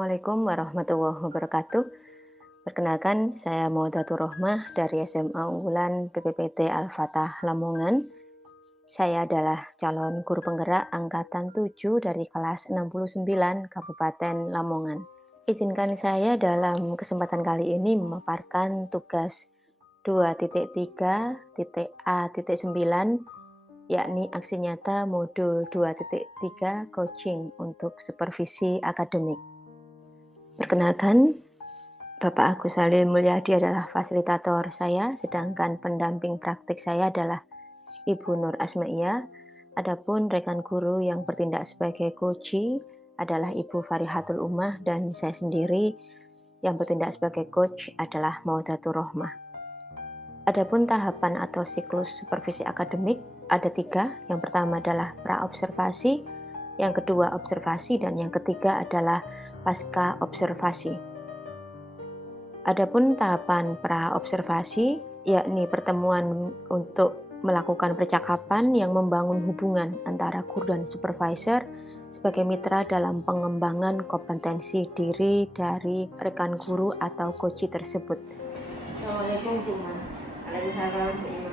Assalamualaikum warahmatullahi wabarakatuh. Perkenalkan, saya Maudatur Rohmah dari SMA Unggulan PPPT Al-Fatah Lamongan. Saya adalah calon guru penggerak angkatan 7 dari kelas 69 Kabupaten Lamongan. Izinkan saya dalam kesempatan kali ini memaparkan tugas 2.3.A.9, yakni aksi nyata modul 2.3 coaching untuk supervisi akademik. Perkenalkan, Bapak Agus Salim Mulyadi adalah fasilitator saya, sedangkan pendamping praktik saya adalah Ibu Nur Asmaiyah. Adapun rekan guru yang bertindak sebagai coachee adalah Ibu Farihatul Ummah, dan saya sendiri yang bertindak sebagai coach adalah Maudatur Rohmah. Adapun tahapan atau siklus supervisi akademik ada 3. Yang pertama adalah pra-observasi, yang kedua observasi, dan yang ketiga adalah pasca observasi. Adapun tahapan pra-observasi yakni pertemuan untuk melakukan percakapan yang membangun hubungan antara guru dan supervisor sebagai mitra dalam pengembangan kompetensi diri dari rekan guru atau coachee tersebut. Assalamualaikum Bu Ma. Waalaikumsalam Bu Ima.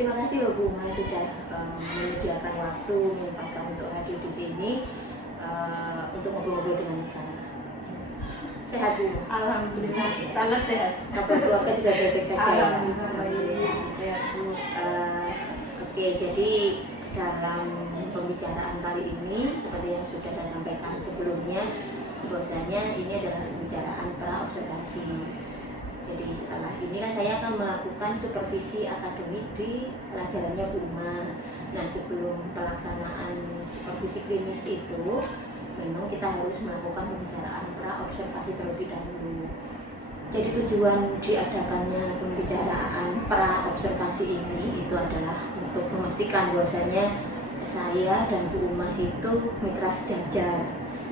Terima kasih loh Bu Ma sudah menyediakan waktu menyempatkan untuk hadir di sini untuk ngobrol-ngobrol dengan saya. Sehat Bu? Alhamdulillah sangat sehat. Kabar keluarga juga baik-baik saja. Alhamdulillah sehat semua. Oke, jadi dalam pembicaraan kali ini seperti yang sudah saya sampaikan sebelumnya, bahwasanya ini adalah pembicaraan pra-observasi. Jadi setelah ini kan saya akan melakukan supervisi akademik di pelajarannya Bu Ma. Nah, sebelum pelaksanaan supervisi klinis itu memang kita harus melakukan pembicaraan pra-observasi terlebih dahulu. Jadi tujuan diadakannya pembicaraan pra-observasi ini itu adalah untuk memastikan bahwasanya saya dan Bu Uma itu mitra sejajar.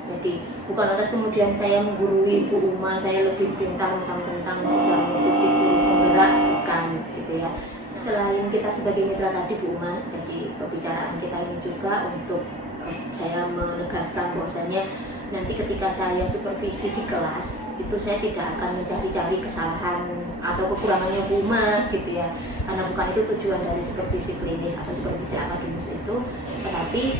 Jadi bukan lantas kemudian saya menggurui Bu Uma, saya lebih pintar tentang sedang mengikuti guru penggerak, bukan gitu ya. Selain kita sebagai mitra tadi Bu Uma, jadi pembicaraan kita ini juga untuk saya menegaskan bahwasanya nanti ketika saya supervisi di kelas itu saya tidak akan mencari-cari kesalahan atau kekurangannya Bu Uma gitu ya, karena bukan itu tujuan dari supervisi klinis atau supervisi akademis itu, tetapi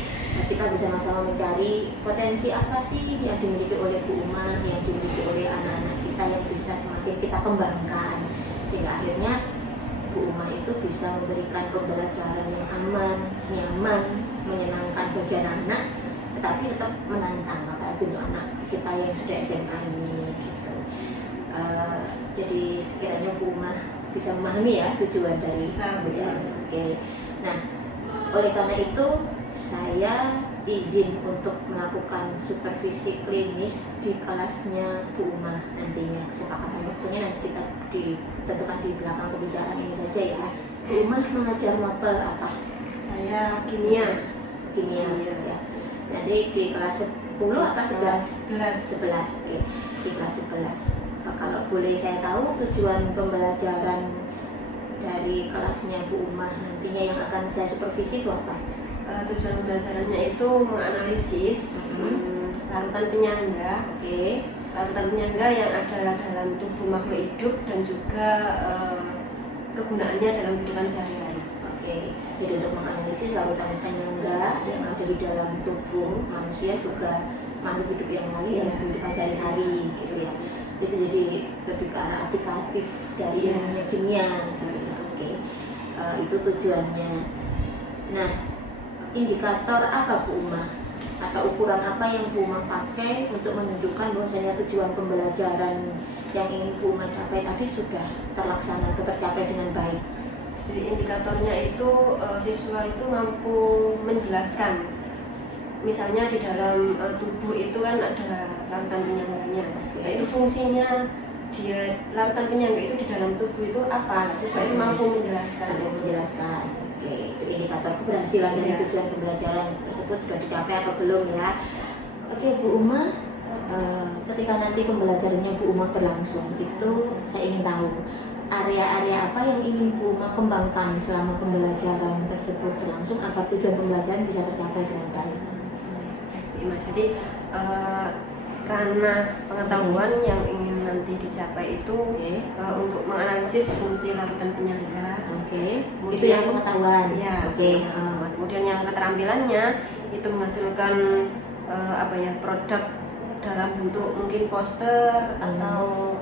kita bersama-sama mencari potensi apa sih yang dimiliki oleh Bu Uma, yang dimiliki oleh anak-anak kita yang bisa semakin kita kembangkan, sehingga akhirnya Bu Uma itu bisa memberikan pembelajaran yang aman, nyaman, menyenangkan bagi anak-anak, tetapi tetap menantang apalagi untuk anak kita yang sudah SMA ini gitu. Jadi sekiranya Bu Uma bisa memahami ya tujuan dari Oke. Nah, oleh karena itu saya izin untuk melakukan supervisi klinis di kelasnya Bu Uma nantinya. Kesepakatan waktunya nanti kita ditentukan di belakang pembicaraan ini saja ya. Bu Uma mengajar mapel apa? Saya kimia. Ya. Nanti di kelas 10 apa 11? 11. Oke. Di kelas 11. Kalau boleh saya tahu tujuan pembelajaran dari kelasnya Bu Uma nantinya yang akan saya supervisi itu apa? Tujuan pembelajarannya itu menganalisis larutan penyangga. Oke. Larutan penyangga yang ada dalam tubuh makhluk hidup dan juga kegunaannya dalam kehidupan sehari-hari. Oke. Jadi untuk menganalisis larutan penyangga yang ada di dalam tubuh manusia juga makhluk hidup yang lain dalam kehidupan sehari-hari gitu ya. Itu jadi lebih ke arah aplikatif dari ilmunya kimia gitu ya. Oke. Itu tujuannya. Nah, indikator apa Bu Uma atau ukuran apa yang Bu Uma pakai untuk menunjukkan bahwasanya tujuan pembelajaran yang ingin Bu Uma capai tadi sudah terlaksana atau tercapai dengan baik? Jadi indikatornya itu siswa itu mampu menjelaskan. Misalnya di dalam tubuh itu kan ada larutan penyangganya. Nah, itu fungsinya dia larutan penyangga itu di dalam tubuh itu apa? Nah, siswa itu mampu menjelaskan. Oke, itu indikator keberhasilan dari tujuan pembelajaran tersebut sudah dicapai apa belum ya? Oke Bu Uma, ketika nanti pembelajarannya Bu Uma berlangsung itu saya ingin tahu area-area apa yang ingin Bu Uma kembangkan selama pembelajaran tersebut berlangsung agar tujuan pembelajaran bisa tercapai dengan baik. Jadi ranah pengetahuan yang ingin nanti dicapai itu untuk menganalisis fungsi larutan penyangga. Itu yang pengetahuan. Ya. Kemudian yang keterampilannya itu menghasilkan produk dalam bentuk mungkin poster atau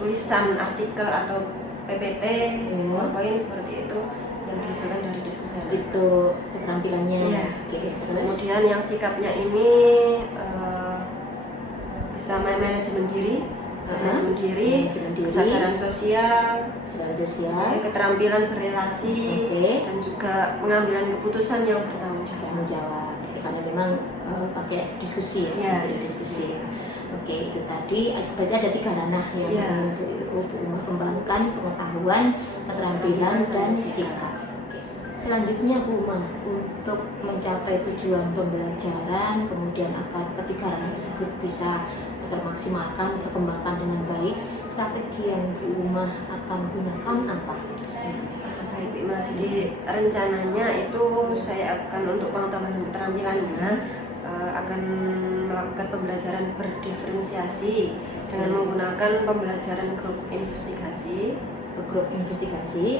tulisan artikel atau PPT, PowerPoint seperti itu yang dihasilkan dari diskusi. Itu keterampilannya. Ya. Kemudian yang sikapnya ini bisa manajemen diri, kesadaran sosial, keterampilan berrelasi, dan juga pengambilan keputusan yang bertanggung jawab. Karena memang pakai diskusi ya. Diskusi. Itu tadi berarti ada 3 ranah yang Bu Uma kembangkan: pengetahuan, keterampilan, dan sikap. Selanjutnya Bu Uma, untuk mencapai tujuan pembelajaran, kemudian agar ketiga ranah tersebut bisa termaksimalkan, terkembangkan dengan baik, strategi yang Bu Uma akan gunakan apa? Baik, Ima. Jadi rencananya itu saya akan untuk pengetahuan dan keterampilannya akan melakukan pembelajaran berdiferensiasi dengan menggunakan pembelajaran grup investigasi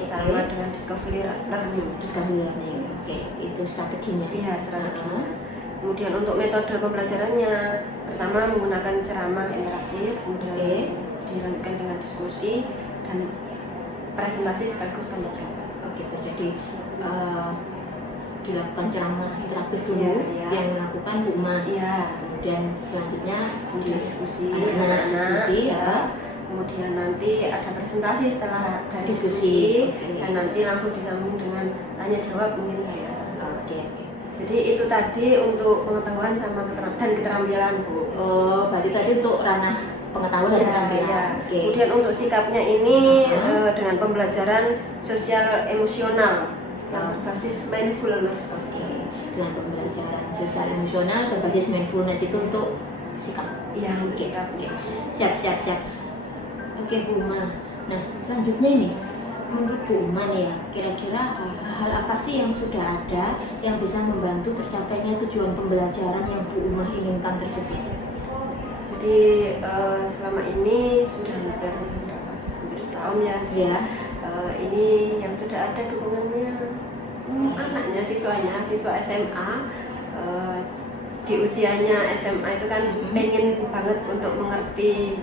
sama dengan discovery learning. Itu strateginya. Iya, strateginya. Kemudian untuk metode pembelajarannya, pertama menggunakan ceramah interaktif, kemudian dilanjutkan dengan diskusi dan presentasi sekaligus tanya jawab. Jadi dilakukan ceramah interaktif dulu yang melakukan Bu Uma. Kemudian selanjutnya diskusi, ya. Kemudian nanti ada presentasi setelah dari diskusi, dan nanti langsung disambung dengan tanya jawab mungkin dari Jadi itu tadi untuk pengetahuan sama keterampilan, Bu. Berarti tadi untuk ranah pengetahuan dan keterampilan. Kemudian untuk sikapnya ini dengan pembelajaran sosial emosional yang berbasis mindfulness. Dengan pembelajaran sosial emosional berbasis mindfulness itu untuk sikap. Iya, untuk sikap. Siap. Bu Uma. Nah, selanjutnya ini, menurut Bu Uma nih ya, kira-kira hal apa sih yang sudah ada yang bisa membantu tercapainya tujuan pembelajaran yang Bu Uma inginkan tersebut? Jadi selama ini sudah hampir setahun ya. Ini yang sudah ada dukungannya anaknya, siswa SMA di usianya SMA itu kan pengen banget untuk mengerti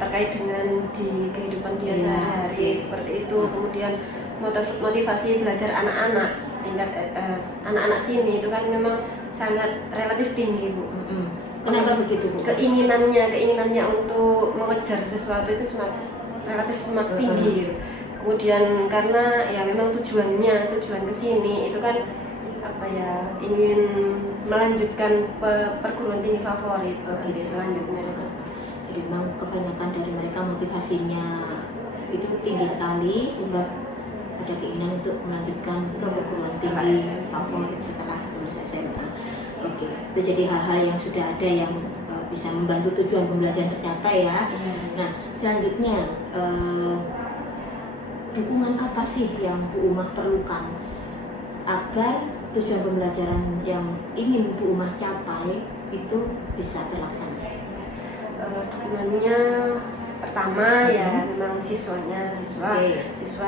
terkait dengan di kehidupan dia sehari seperti itu. Kemudian motivasi belajar anak-anak tingkat anak-anak sini itu kan memang sangat relatif tinggi, Bu. Kenapa begitu, Bu? Keinginannya untuk mengejar sesuatu itu relatif tinggi gitu. Kemudian karena ya memang tujuan ke sini itu kan ingin melanjutkan perguruan tinggi favorit selanjutnya. Jadi memang kebanyakan dari mereka motivasinya itu tinggi sekali sehingga ada keinginan untuk melanjutkan ke perguruan tinggi favorit setelah lulus SMA. Itu jadi hal-hal yang sudah ada yang bisa membantu tujuan pembelajaran tercapai ya. Nah, selanjutnya dukungan apa sih yang Bu Uma perlukan agar tujuan pembelajaran yang ingin Bu Uma capai itu bisa terlaksana? Dukungannya pertama ya memang siswa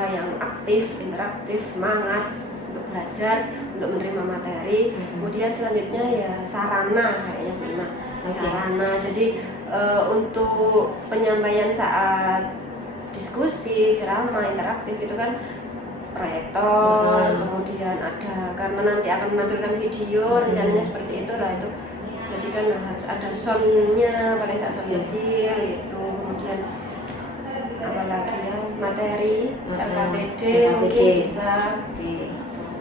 yang aktif, interaktif, semangat untuk belajar, untuk menerima materi. Kemudian selanjutnya ya sarana kayaknya prima. Sarana. Jadi untuk penyampaian saat diskusi, ceramah, interaktif itu kan proyektor, kemudian ada karena nanti akan menampilkan video, rencananya seperti itu lah itu. Jadi kan harus ada soundnya, paling nggak sound kecil itu. Kemudian apalagi ya materi, LKPD mungkin bisa.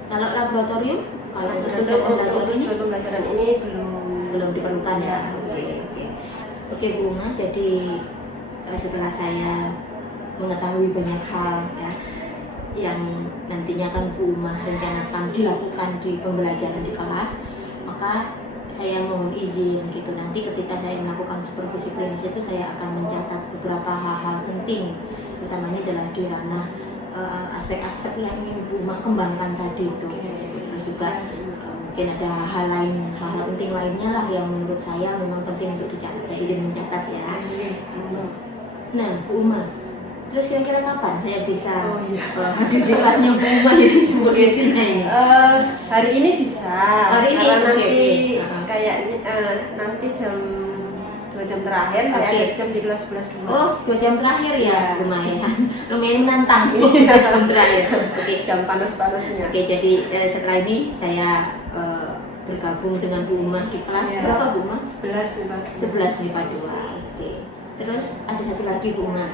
Kalau laboratorium, untuk tujuan pembelajaran ini belum diperlukan ya. Bu Uma, jadi setelah saya mengetahui banyak hal ya yang nantinya akan Bu Uma rencanakan dilakukan di pembelajaran di kelas, maka saya mohon izin gitu, nanti ketika saya melakukan supervisi klinis itu saya akan mencatat beberapa hal-hal penting, utamanya adalah di ranah aspek-aspek yang ingin Bu Uma kembangkan tadi itu. Terus juga mungkin ada hal penting lainnya lah yang menurut saya memang penting untuk dicatat. Saya izin mencatat ya. Nah, Bu Uma, terus kira-kira kapan saya bisa hadir di kelasnya Bu Uma ini supervisinya ini? Hari ini bisa. Hari ini karena nanti okay. kayaknya nanti jam 2 jam terakhir saya ada jam di kelas 11 dulu. Oh, 2 jam terakhir ya, lumayan menantang 2 jam terakhir. Oke, Jam panas-panasnya. Oke, jadi setelah ini saya bergabung dengan Bu Uma di kelas berapa Bu Uma? 11 MIPA 2. Oke. Terus ada satu lagi Bu Uma.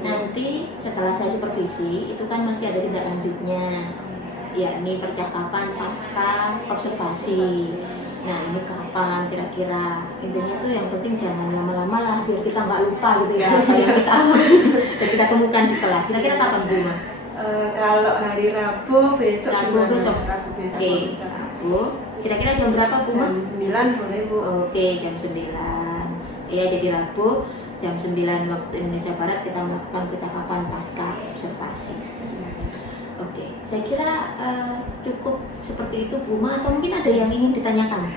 Nanti setelah saya supervisi itu kan masih ada tindak lanjutnya, yakni percakapan pasca observasi. Nah, ini kapan kira-kira? Intinya tuh yang penting jangan lama-lama lah biar kita nggak lupa gitu ya apa yang kita alami dan kita temukan di kelas. Kira-kira kapan Bu Uma? Kalau hari Rabu besok. Rabu besok. Oke, Rabu. Kira-kira jam berapa Bu Uma? Jam 9 boleh Bu. Oke, jam 9. Ya, jadi Rabu jam 9 waktu Indonesia Barat kita melakukan percakapan pasca observasi. Oke, saya kira cukup seperti itu Bu Uma, atau mungkin ada yang ingin ditanyakan?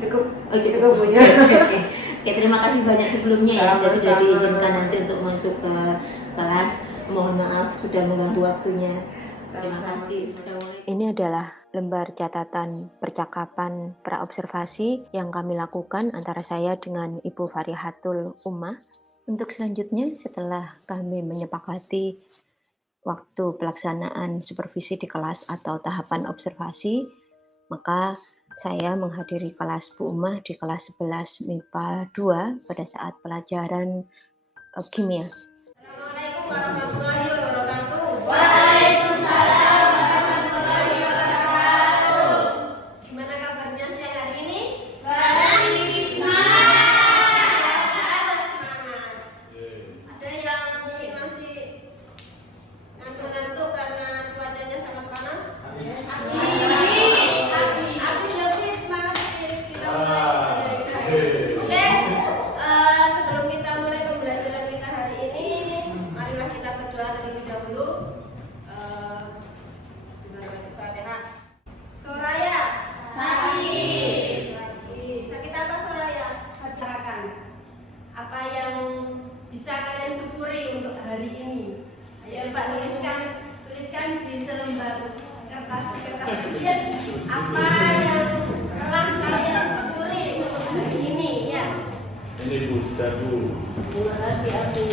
Cukup. Cukup Bu ya. Oke, terima kasih banyak sebelumnya ya sudah diizinkan nanti untuk masuk ke kelas. Mohon maaf sudah mengganggu waktunya. Terima kasih. Ini adalah lembar catatan percakapan praobservasi yang kami lakukan antara saya dengan Ibu Farihatul Ummah. Untuk selanjutnya, setelah kami menyepakati waktu pelaksanaan supervisi di kelas atau tahapan observasi, maka saya menghadiri kelas Bu Ummah di kelas 11 MIPA 2 pada saat pelajaran kimia. Assalamualaikum warahmatullahi wabarakatuh. Waalaikumsalam warahmatullahi wabarakatuh. Gimana kabarnya siang hari ini? Semangat. Ada yang mungkin masih ngantuk-ngantuk karena cuacanya sangat panas? Aku lebih semangat kita mulai. Oke, sebelum kita mulai pembelajaran kita hari ini, marilah kita berdoa terlebih dahulu. Al-Fatihah. Soraya. Sakit. Sakit apa Soraya? Katakan. Apa yang bisa kalian syukuri untuk hari ini? Ayo Pak, tuliskan di selembar kertas kecil apa yang telah kalian syukuri untuk hari ini ya. Ini Bu, sudah Bu. Terima kasih Abi.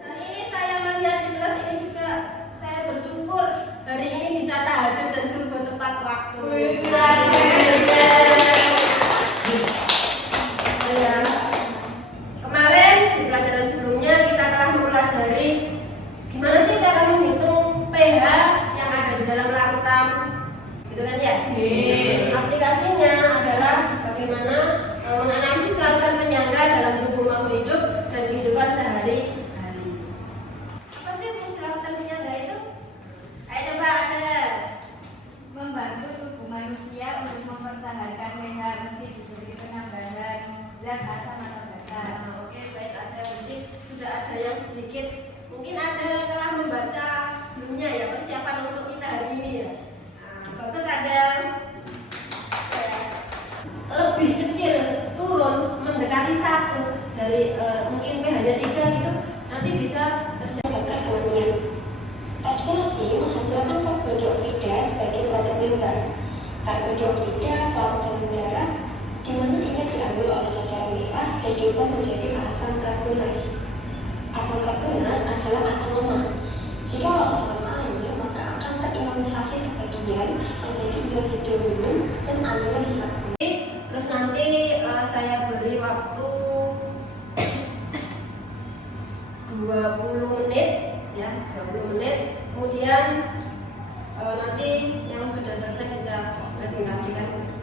Hari ini saya melihat di kelas ini juga saya bersyukur hari ini bisa tahajud dan subuh tepat waktu. Ya. Kemarin di pelajaran sebelumnya kita telah mempelajari gimana sih cara menghitung pH yang ada di dalam larutan, gitu kan ya? Aplikasinya adalah bagaimana menganalisis larutan penyangga dalam tubuh makhluk hidup dan kehidupan sehari-hari. Apa sih fungsi larutan penyangga itu? Ayo coba ada. Membantu tubuh manusia untuk mempertahankan pH meski diberi penambahan zat asam atau basa. Oke, baik, ada berarti sudah ada yang sedikit mungkin ada telah membaca sebelumnya ya persiapan untuk kita hari ini ya. Bagus, ada lebih kecil turun mendekati 1 dari mungkin pH-nya 3 gitu, nanti bisa terjadi kematian. Respirasi menghasilkan karbon dioksida sebagai produk limbah. Karbon dioksida larut dalam darah, di mana ia diambil oleh saudara merah dan diubah menjadi asam karbonat. Asam karbonat adalah asam lemak. Jika larut dalam air, maka akan terionisasi sebagian menjadi ion hidrogen dan anion karbonat. Terus nanti saya beri waktu 20 menit ya, 20 menit. Kemudian nanti yang sudah selesai bisa presentasikan.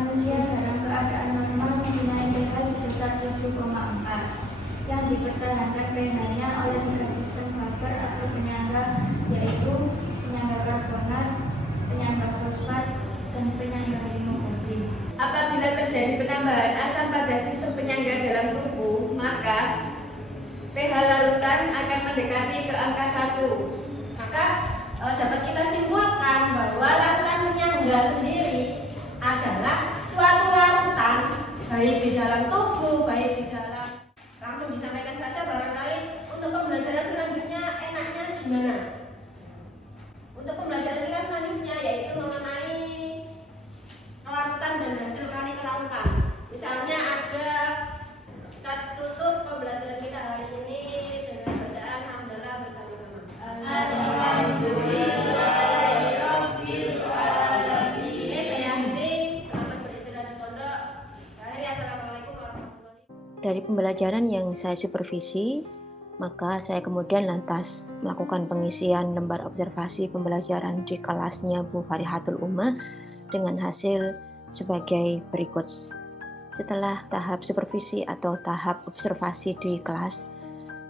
Manusia dalam keadaan normal mempunyai pH sebesar 7,4 yang dipertahankan pH-nya oleh 3 sistem buffer atau penyangga, yaitu penyangga karbonat, penyangga fosfat, dan penyangga hemoglobin. Apabila terjadi penambahan asam pada sistem penyangga dalam tubuh, maka pH larutan akan mendekati ke angka 1. Maka dapat kita simpulkan bahwa larutan penyangga sendiri adalah suatu larutan baik di dalam tubuh, baik di dalam. Langsung disampaikan saja barangkali untuk pembelajaran selanjutnya enaknya gimana? Untuk pembelajaran kita selanjutnya yaitu mengenai kelarutan dan hasil kali kelarutan. Misalnya ada, kita tutup pembelajaran kita hari ini dengan bacaan hamdalah bersama-sama. Oke, saya akhiri. Selamat beristirahat di pondok. Akhiri, assalamualaikum warahmatullahi wabarakatuh. Dari pembelajaran yang saya supervisi, maka saya kemudian lantas melakukan pengisian lembar observasi pembelajaran di kelasnya Bu Farihatul Ummah dengan hasil sebagai berikut. Setelah tahap supervisi atau tahap observasi di kelas,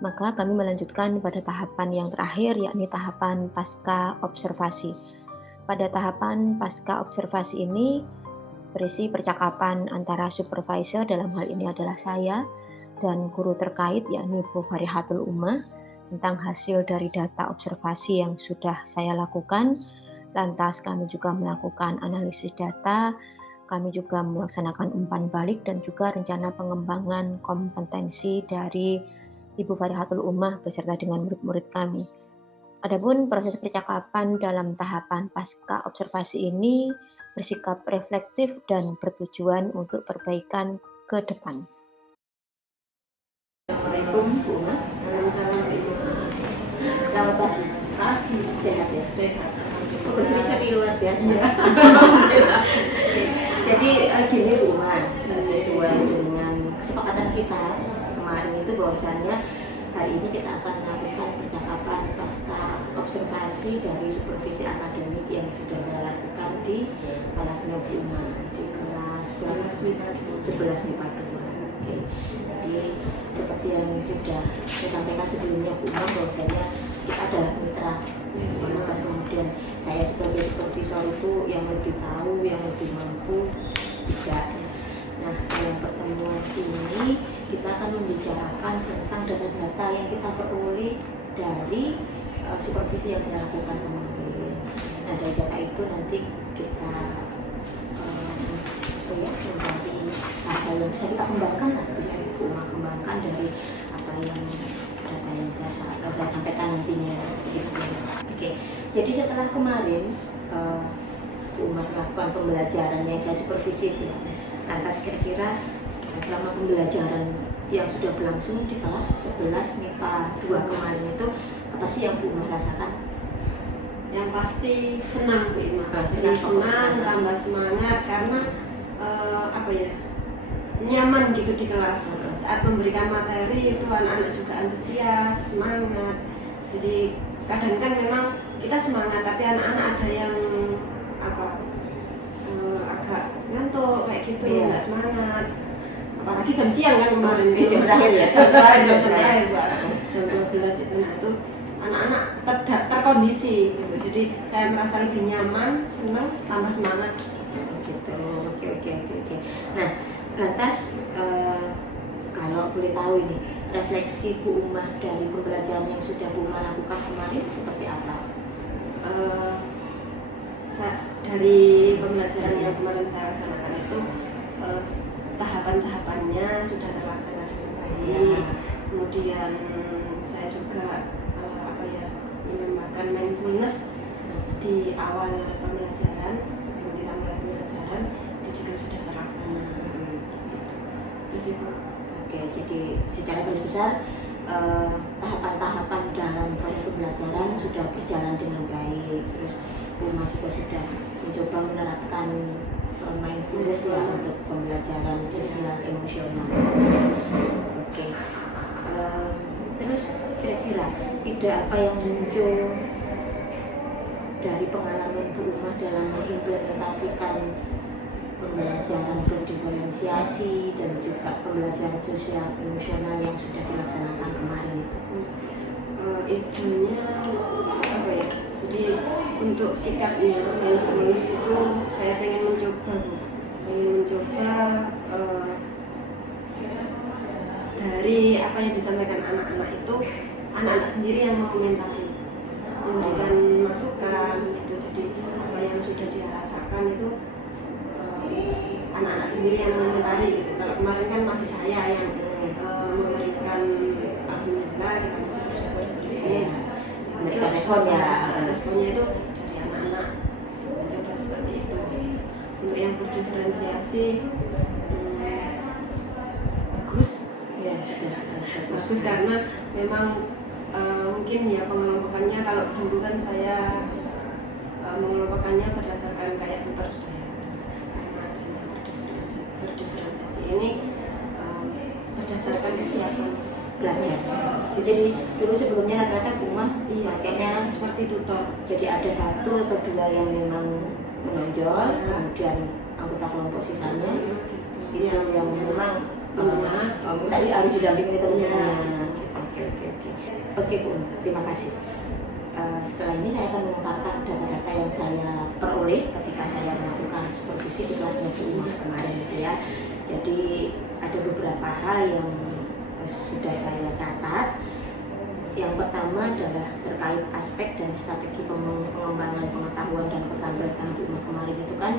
maka kami melanjutkan pada tahapan yang terakhir, yakni tahapan pasca observasi. Pada tahapan pasca observasi ini berisi percakapan antara supervisor, dalam hal ini adalah saya, dan guru terkait yakni Bu Farihatul Ummah tentang hasil dari data observasi yang sudah saya lakukan. Lantas kami juga melakukan analisis data, kami juga melaksanakan umpan balik dan juga rencana pengembangan kompetensi dari Ibu Farihatul Ummah beserta dengan murid-murid kami. Adapun proses percakapan dalam tahapan pasca observasi ini bersikap reflektif dan bertujuan untuk perbaikan ke depan. Assalamualaikum Bu Ummah. Selamat pagi. Pagi. Sehat ya? Sehat. Bisa luar biasa. Jadi gini Bu Ummah, sesuai dengan kesepakatan kita kemarin itu bahwasannya hari ini kita akan melakukan percakapan pasca observasi dari supervisi akademik yang sudah saya lakukan di kelasnya Bu Ummah, di kelas 11 MIPA 2. Oke. Jadi seperti yang sudah saya sampaikan sebelumnya Bu Ummah, bahwasanya kita adalah mitra. Maka kemudian saya sebagai supervisor itu yang lebih tahu, yang lebih mampu bisa. Nah, dalam pertemuan ini kita akan membicarakan tentang data-data yang kita peroleh dari supervisi yang saya lakukan kemarin. Nah, dari data itu nanti kita mencari apa yang bisa kita kembangkan, bisa Bu Ummah kembangkan dari apa yang data yang saya sampaikan nantinya. Oke, jadi setelah kemarin Bu Ummah melakukan pembelajaran yang saya supervisi itu, lantas kira-kira selama pembelajaran yang sudah berlangsung di kelas 11 MIPA 2 kemarin itu apa sih yang Bu Ummah rasakan? Yang pasti senang Bu Ummah. Jadi senang, tambah semangat karena nyaman gitu di kelas. Saat memberikan materi itu anak-anak juga antusias, semangat. Jadi kadang kan memang kita semangat tapi anak-anak ada yang agak ngantuk kayak gitu, nggak semangat. Apalagi jam siang kan kemarin itu Jam terakhir ya, jam terakhir jam 12 itu. Nah itu anak-anak terkondisi gitu. Jadi saya merasa lebih nyaman, senang, tambah semangat gitu. Oke. Nah, lantas kalau boleh tahu ini refleksi Bu Ummah dari pembelajaran yang sudah Bu Ummah lakukan kemarin seperti apa? Dari pembelajaran yang kemarin saya laksanakan itu tahapan-tahapannya sudah terlaksana dengan baik. Kemudian saya juga menambahkan mindfulness di awal pembelajaran, sebelum kita mulai pembelajaran itu juga sudah terlaksana. Itu sih Bu. Oke, jadi secara garis besar tahapan-tahapan dalam proses pembelajaran sudah berjalan dengan baik. Terus Bu Ummah juga sudah mencoba menerapkan mindfulness ya untuk pembelajaran sosial emosional. Oke. Terus kira-kira ide apa yang muncul dari pengalaman Bu Ummah dalam mengimplementasikan pembelajaran berdiferensiasi dan juga pembelajaran sosial emosional yang sudah dilaksanakan kemarin itu? Intinya apa ya? Jadi untuk sikapnya mindfulness itu saya pengen mencoba dari apa yang disampaikan anak-anak itu, anak-anak sendiri yang mengomentari, memberikan masukan gitu. Jadi apa yang sudah dia rasakan itu anak-anak sendiri yang mengomentari gitu. Kalau kemarin kan masih saya yang memberikan alhamdulillah, kita masih bersyukur seperti ini. Memberikan responnya itu dari anak-anak, mencoba seperti itu. Untuk yang berdiferensiasi bagus. Ya, sudah Bagus karena memang mungkin ya pengelompokannya, kalau dulu kan saya mengelompokannya berdasarkan kayak tutor sebaya. Karena adanya berdiferensiasi ini berdasarkan kesiapan belajar. Jadi dulu sebelumnya rata-rata rumah kayaknya seperti tutor. Jadi ada 1 atau 2 yang memang menonjol, kemudian anggota kelompok sisanya itu yang memang tadi harus didampingi teman-temannya. Oke Bu, terima kasih. Setelah ini saya akan mengungkapkan data-data yang saya peroleh ketika saya melakukan supervisi di kelasnya Bu Uma kemarin itu ya. Jadi ada beberapa hal yang sudah saya catat. Yang pertama adalah terkait aspek dan strategi pengembangan pengetahuan dan keterampilan. Karena Bu Uma kemarin itu kan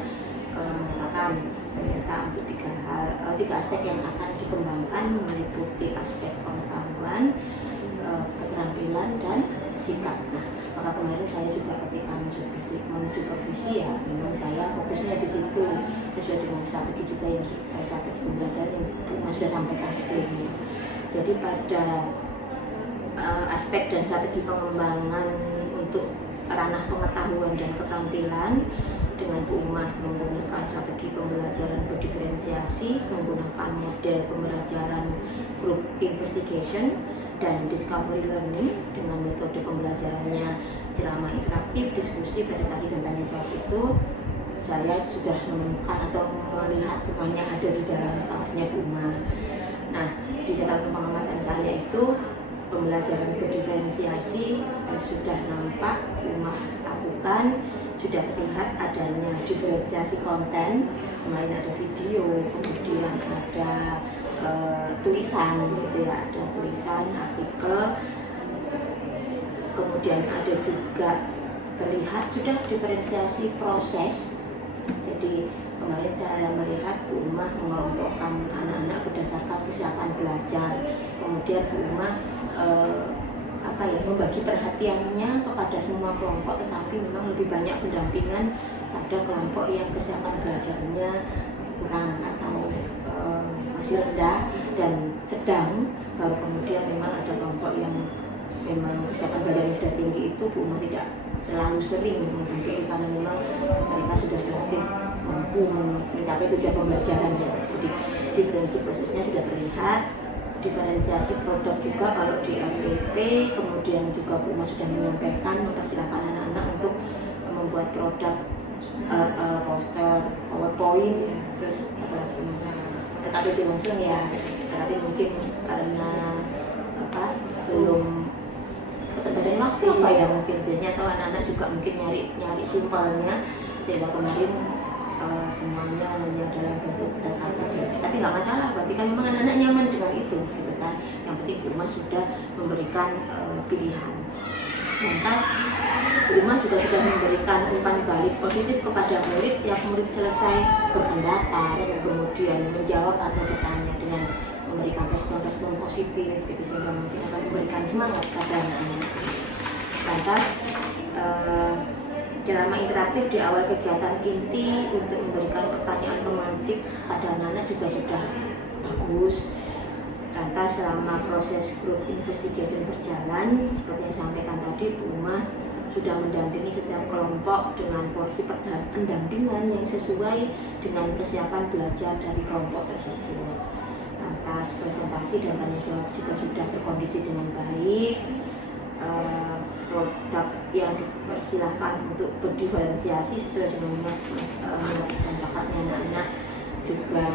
mengatakan meminta untuk 3 aspek yang akan dikembangkan, meliputi aspek pengetahuan, keterampilan dan sikap. Nah, maka kemarin saya juga ketika mensupervisi ya, memang saya fokusnya di situ sesuai dengan strategi juga yang strategi pembelajaran yang sudah sampaikan sebelumnya. Jadi pada aspek dan strategi pengembangan untuk ranah pengetahuan dan keterampilan, dengan Bu Uma menggunakan strategi pembelajaran berdiferensiasi, menggunakan model pembelajaran group investigation dan discovery learning dengan metode pembelajarannya ceramah interaktif, diskusi, presentasi dan tanya jawab. Itu saya sudah menemukan atau melihat semuanya ada di dalam kelasnya Bu Uma. Nah, di catatan pengamatan saya itu pembelajaran berdiferensiasi sudah nampak Bu Uma lakukan. Sudah terlihat adanya diferensiasi konten, kemarin ada video, kemudian ada tulisan gitu ya, ada tulisan, artikel, kemudian ada juga terlihat sudah diferensiasi proses. Jadi kemarin saya melihat Bu Uma mengelompokkan anak-anak berdasarkan kesiapan belajar, kemudian Bu Uma membagi perhatiannya kepada semua kelompok, tetapi memang lebih banyak pendampingan pada kelompok yang kesiapan belajarnya kurang atau masih rendah dan sedang, baru kemudian memang ada kelompok yang memang kesiapan belajarnya sudah tinggi. Itu Bu Uma tidak terlalu sering mendampingi karena memang mereka sudah relatif mampu mencapai tujuan pembelajaran ya. Jadi diferensi prosesnya sudah terlihat. Diferensiasi produk juga kalau di RPP, kemudian juga Bu Uma sudah menyampaikan mempersilakan anak-anak untuk membuat produk poster, PowerPoint, terus apalagi tetapi langsung ya, tapi mungkin karena belum keterbatasan waktu ya mungkin biasanya, atau anak-anak juga mungkin nyari simpelnya sehingga kemarin semuanya hanya dalam bentuk kata-kata ya. Tapi nggak masalah, berarti kan memang anak-anak nyaman dengan itu gitu kan. Yang penting Bu Uma sudah memberikan pilihan. Lantas Bu Uma juga sudah memberikan umpan balik positif kepada murid. Yang murid selesai berpendapat, kemudian menjawab atau bertanya dengan memberikan respon-respon positif gitu, sehingga mungkin akan memberikan semangat pada anak-anak. Lantas ceramah interaktif di awal kegiatan inti untuk memberikan pertanyaan pemantik pada anak-anak juga sudah bagus. Lantas selama proses group investigation berjalan, seperti yang sampaikan tadi, Bu Uma sudah mendampingi setiap kelompok dengan porsi pendampingan yang sesuai dengan kesiapan belajar dari kelompok tersebut. Lantas presentasi dan tanya jawab juga sudah terkondisi dengan baik. produk yang dipersilahkan untuk berdiferensiasi sesuai dengan minat dan bakatnya anak-anak juga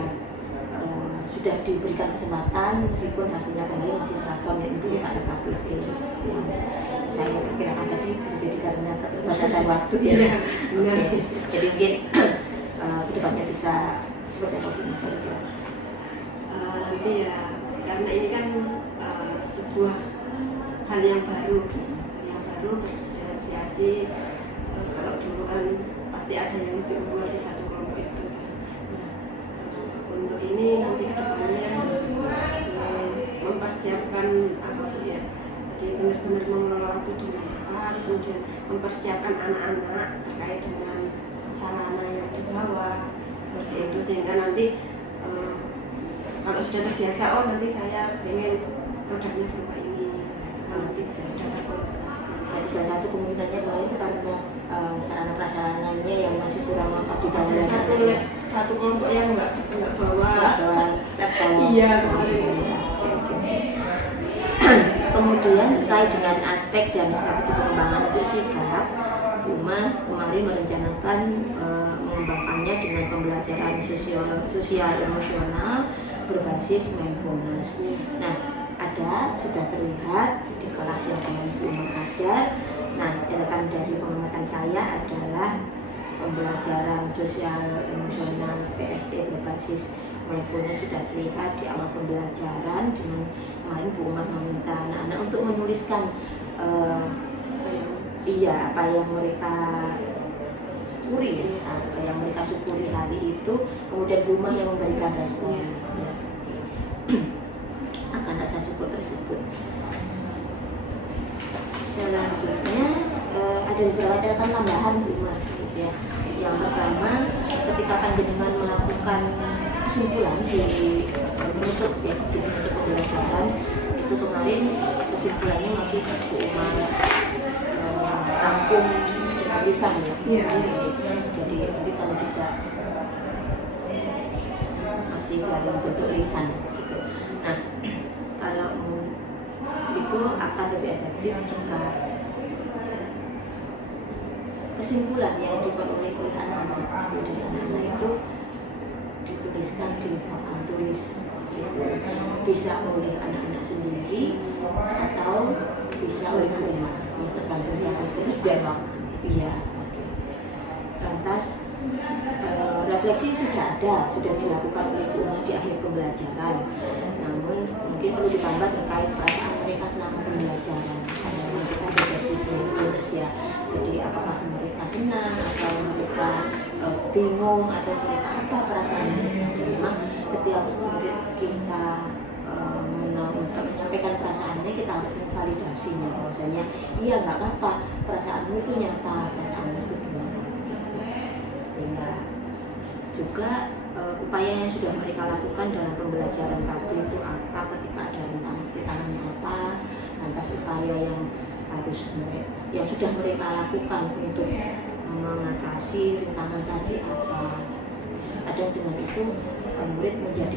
sudah diberikan kesempatan meskipun hasilnya kemarin masih seragam yaitu KKPD yang saya perkirakan tadi bisa jadi karena keterbatasan waktu ya. Okay. Jadi mungkin kedepannya bisa seperti apa kira-kira? Nanti ya karena ini kan sebuah hal yang baru berdiferensiasi. Kalau dulu kan pasti ada yang lebih unggul di satu kelompok itu. Nah, untuk ini nanti kedepannya mempersiapkan ya, jadi benar-benar mengelola waktu dengan tepat, kemudian mempersiapkan anak-anak terkait dengan sarana yang dibawa seperti itu sehingga nanti kalau sudah terbiasa nanti saya pengen produknya berupa ini, nanti sudah terbiasa. Jadi salah satu kemungkinannya kemarin itu karena sarana prasarananya yang masih kurang lengkap di ada satu kelompok yang nggak bawa laptop. Iya. Kemudian terkait dengan aspek dan strategi pengembangan untuk sikap, Puma kemarin merencanakan mengembangkannya dengan pembelajaran sosial emosional berbasis mindfulness. Nah, sudah terlihat di kelas yang Puma ajar. Nah, catatan dari pengamatan saya adalah pembelajaran sosial emosional PSE berbasis mindfulness sudah terlihat di awal pembelajaran. Dengan kemarin Bu Umar meminta anak-anak untuk menuliskan apa yang mereka syukuri, apa yang mereka syukuri hari itu, kemudian Bu Umar yang memberikan respon akan rasa syukur tersebut. Selanjutnya ada beberapa catatan tambahan Bu Umar, gitu ya. Yang pertama, ketika panjenengan melakukan kesimpulan di menutup pembelajaran itu kemarin kesimpulannya masih Bu Umar rangkum tulisan ya. Jadi nanti kalau juga masih dalam bentuk lisan gitu. Nah, kalau itu akan lebih efektif jika kesimpulan yang diperoleh oleh anak-anak dan anak-anak itu dituliskan di papan tulis gitu. Bisa oleh anak-anak sendiri atau bisa oleh rumah yang tergantung dari hasil jawab. Iya. Lantas refleksi sudah dilakukan oleh Bu Umar di akhir pembelajaran. Namun mungkin perlu ditambah terkait perasaan mereka selama pembelajaran. Kita ada basis mindfulness ya. Jadi apakah mereka senang atau mereka bingung atau mereka apa perasaan mereka. Dan memang setiap murid kita menyampaikan perasaannya kita harus memvalidasi bahwasanya iya nggak apa-apa, perasaanmu itu nyata, perasaanmu itu benar. Sehingga juga upaya yang sudah mereka lakukan dalam pembelajaran tadi itu apa, ketika ada rintangannya apa, lantas upaya yang harus yang sudah mereka lakukan untuk mengatasi rintangan tadi apa. Kadang dengan itu murid menjadi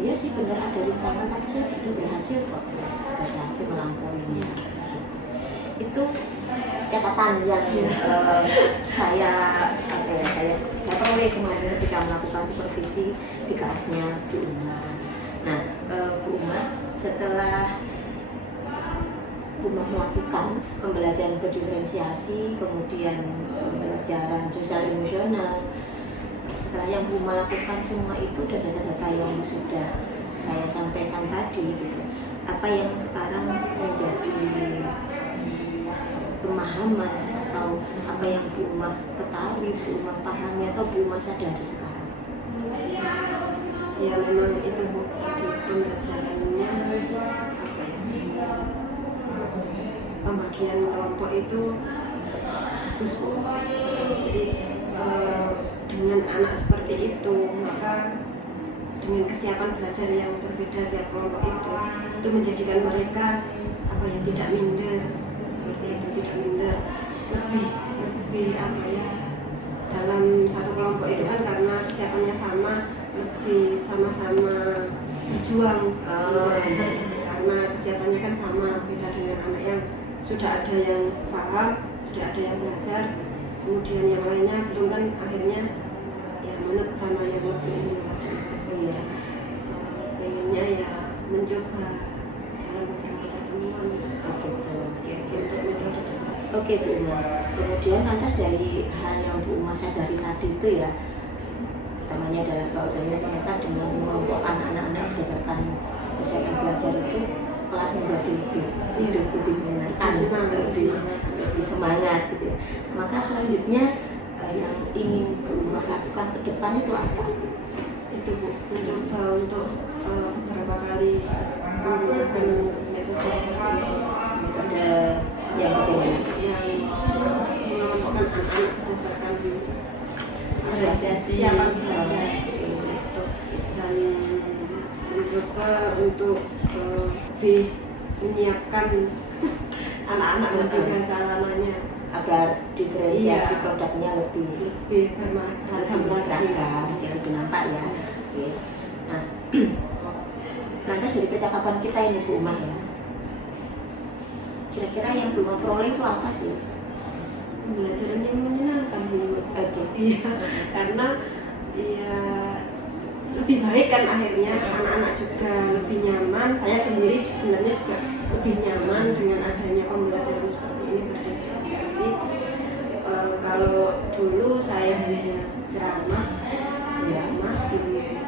iya sih benar ada rintangan tapi saya sudah berhasil kok, sudah berhasil melampauinya. Itu catatan yang saya peroleh kemarin ketika melakukan supervisi di kelasnya Bu Umar. Nah, Bu Umar setelah Bu Umar melakukan pembelajaran berdiferensiasi, kemudian pembelajaran sosial emosional. Setelah yang Bu Umar lakukan semua itu dan data-data yang sudah saya sampaikan tadi, gitu, apa yang sekarang menjadi pemahaman atau apa yang Bu Umar ketahui, Bu Umar pahami atau Bu Umar sadari sekarang? Ya memang itu Bu, tadi pembelajarannya apa ya, pembagian kelompok itu bagus Bu. Jadi dengan anak seperti itu maka dengan kesiapan belajar yang berbeda tiap kelompok itu menjadikan mereka apa ya, tidak minder, seperti itu, tidak minder, lebih apa ya, dalam satu kelompok itu kan karena kesiapannya sama, lebih sama-sama berjuang karena kesiapannya kan sama, beda dengan anak yang sudah ada yang paham, sudah ada yang belajar, kemudian yang lainnya belum, kan akhirnya ya manut sama yang lebih umum lagi. Iya. Pengennya ya mencoba dalam beberapa pertemuan untuk metode tersebut. Oke Bu Uma. Kemudian lantas dari hal yang Bu Uma sadari tadi itu ya, utamanya adalah bahwasanya ternyata dengan mengelompokkan anak-anak berdasarkan kesehatan belajar itu kelas menjadi lebih menyenangkan, lebih semangat gitu ya. Maka selanjutnya yang ingin Bu Uma lakukan ke depan itu apa? Itu Bu, mencoba untuk beberapa kali menggunakan metode yang bagaimana? yang mengelompokkan anak-anak berdasarkan Asosiasi siapa belajar gitu. Dan mencoba untuk lebih menyiapkan anak-anak dan juga sarananya agar diferensiasi Iya. produknya lebih beragam lagi. yang lebih nampak ya. Oke. Nah, lantas dari percakapan kita ini Bu Uma ya, kira-kira yang Bu Uma peroleh itu apa sih? Pembelajaran yang menyenangkan Bu. Oke. Iya, karena ya lebih baik kan akhirnya, anak-anak juga lebih nyaman, saya sendiri sebenarnya juga lebih nyaman dengan adanya pembelajaran seperti ini berdiferensiasi. Kalau dulu saya hanya ceramah sebelumnya,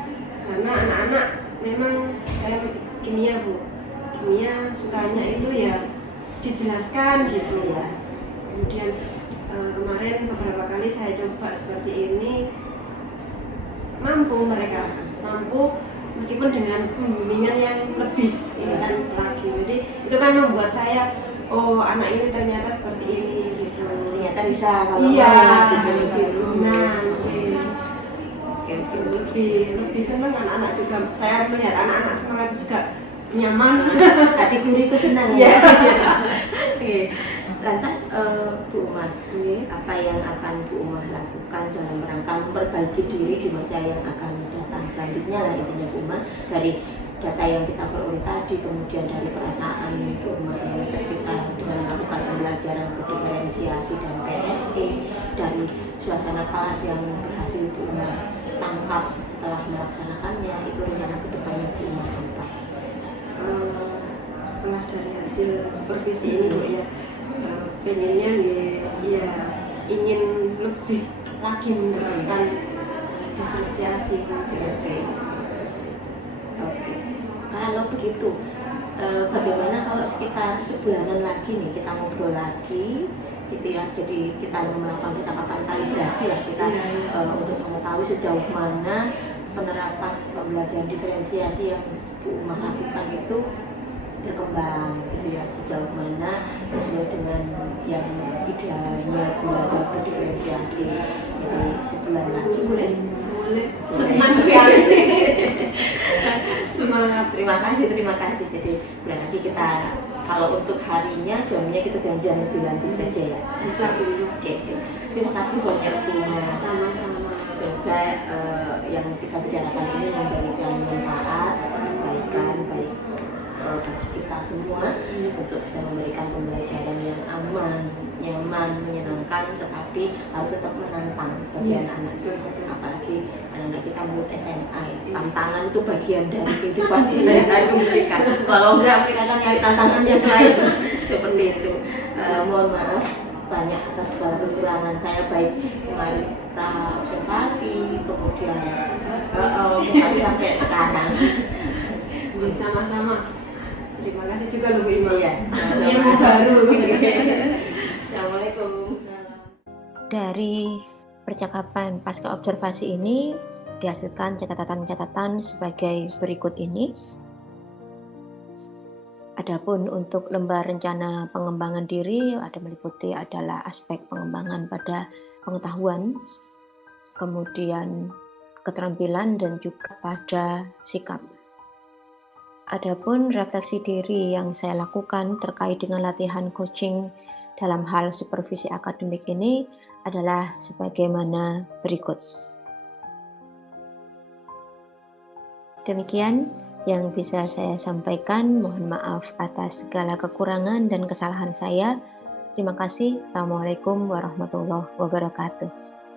karena anak-anak memang kayak kimia Bu, kimia sukanya itu ya dijelaskan gitu ya. Kemudian kemarin beberapa kali saya coba seperti ini, mampu meskipun dengan pembimbingan yang lebih intens lagi. Jadi itu kan membuat saya, oh anak ini ternyata seperti ini gitu. Ternyata bisa kalau Iya gitu. Nah, lebih senang anak-anak juga. Saya melihat anak-anak semangat juga, nyaman. Hati guru itu senang ya. Oke. Lantas Bu Uma, apa yang akan Bu Uma lakukan dalam rangka memperbaiki diri di masa yang akan datang selanjutnya lah intinya Bu Uma, dari data yang kita peroleh tadi, kemudian dari perasaan Bu Uma yang ketika dengan melakukan pembelajaran berdiferensiasi dan PSE, dari suasana kelas yang berhasil Bu Uma tangkap setelah melaksanakannya, itu rencana ke depannya Bu Uma apa? Setelah dari hasil supervisi ini Bu ya, pengennya ya ingin lebih lagi menerapkan diferensiasi. Oke. Kalau begitu, bagaimana kalau sekitar sebulanan lagi nih kita ngobrol lagi gitu ya, jadi kita melakukan percakapan kalibrasi lah kita untuk mengetahui sejauh mana penerapan pembelajaran diferensiasi yang Bu Uma lakukan itu berkembang gitu ya, sejauh mana sesuai dengan yang idealnya belajar berdiferensiasi. Jadi sebulan lagi boleh Senang sekali. semangat. Terima kasih. Jadi bulan lagi kita, kalau untuk harinya jamnya kita janjian lebih lanjut saja ya. Bisa dulu. Oke. Terima kasih banyak Bu Uma. Sama-sama. Semoga yang kita bicarakan ini memberikan manfaat, kebaikan baik bagi kita semua untuk bisa memberikan pembelajaran yang aman, nyaman, menyenangkan, tetapi harus tetap menantang bagi anak-anak itu, apalagi anak-anak kita menurut SMA ya. Tantangan itu bagian dari kehidupan sehari-hari mereka. Kalau enggak, mereka akan nyari tantangan yang lain seperti itu. Mohon maaf banyak atas segala kekurangan saya, baik kemarin observasi, kemudian sampai sekarang. Sama-sama. Terima kasih juga loh Bu Ima. Iya. Ilmu baru. Assalamualaikum. Dari percakapan pasca observasi ini dihasilkan catatan-catatan sebagai berikut ini. Adapun untuk lembar rencana pengembangan diri ada meliputi adalah aspek pengembangan pada pengetahuan, kemudian keterampilan dan juga pada sikap. Adapun refleksi diri yang saya lakukan terkait dengan latihan coaching dalam hal supervisi akademik ini adalah sebagaimana berikut. Demikian yang bisa saya sampaikan. Mohon maaf atas segala kekurangan dan kesalahan saya. Terima kasih. Assalamualaikum warahmatullahi wabarakatuh.